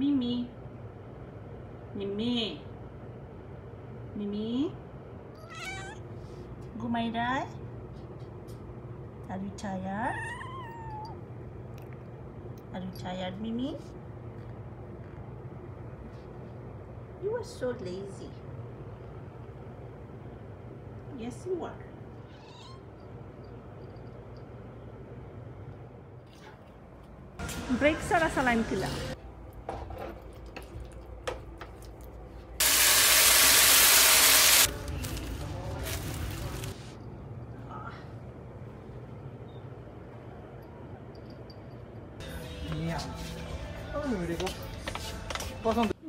Mimi. Mimi. Mimi. Gumairai. Are you tired? Are you tired, Mimi? You are so lazy. Yes, you are. Brake sara saline kila.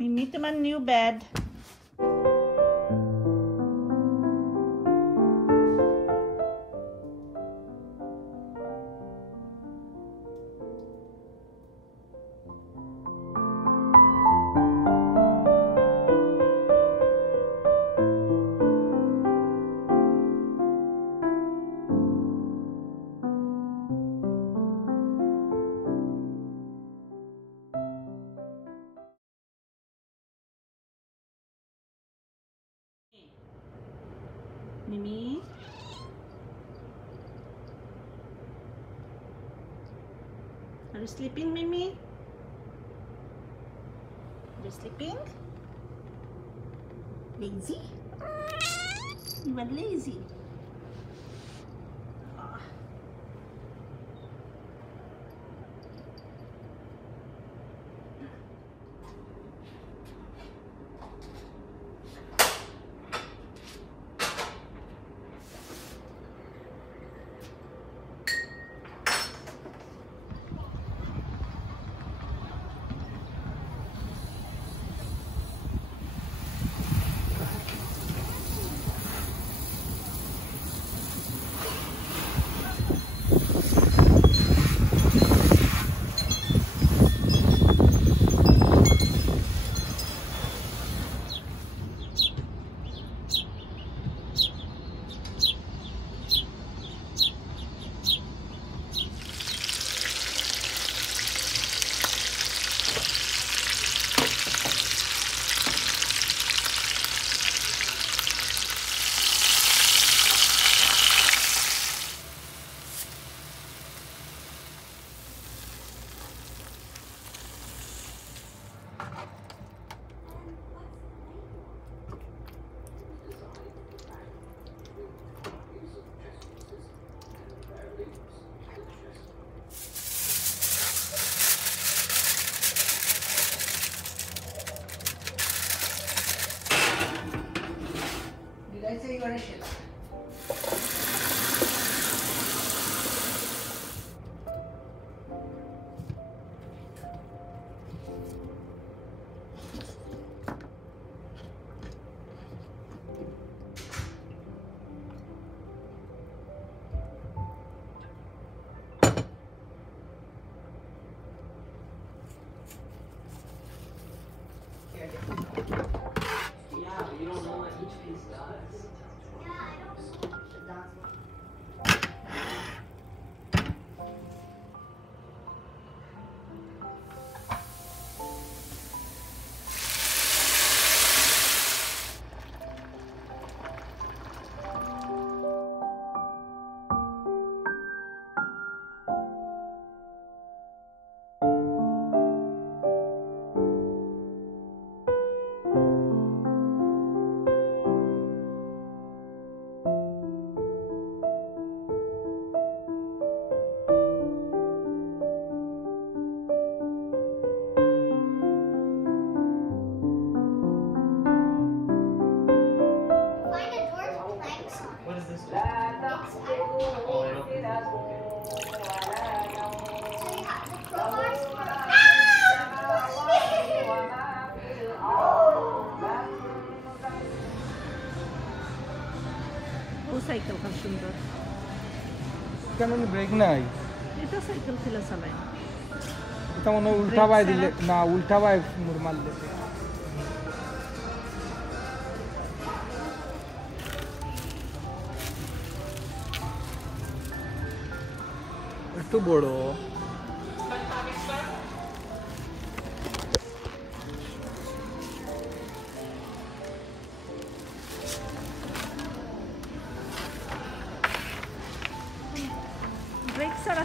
Mimi, তোমার new bed. Mimi? Are you sleeping, Mimi? Are you sleeping? Lazy? You are lazy. Yeah, but you don't know what each piece does. Yeah, I don't know. Cycle খুব সুন্দর কেন break নাই এটা cycle খেলা চালায় এটা মনে উল্টা বাই দিলে না উল্টা বাই মুর মারলে একটু বড়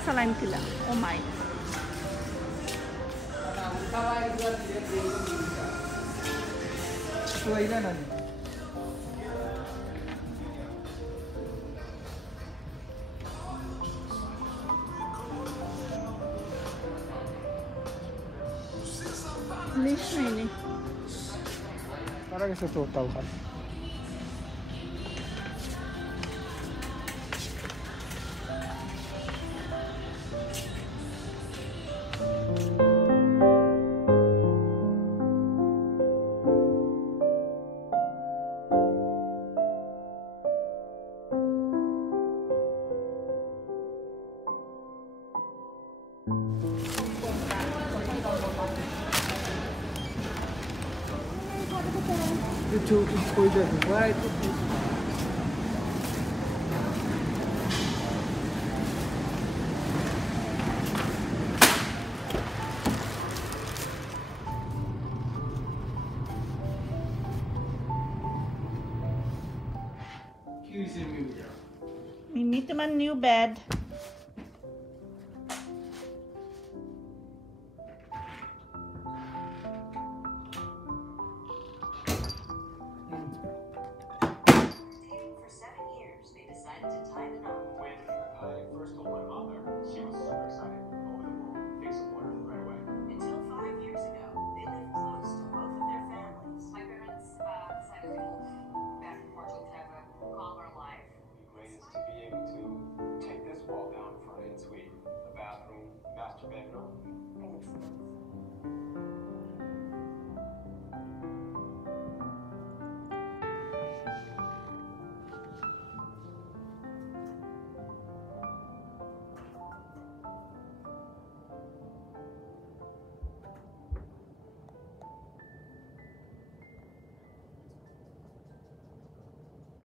saline killer. Oh my. Lish na yun eh. Parang sa total ka. Ito koy da why We need a new bed.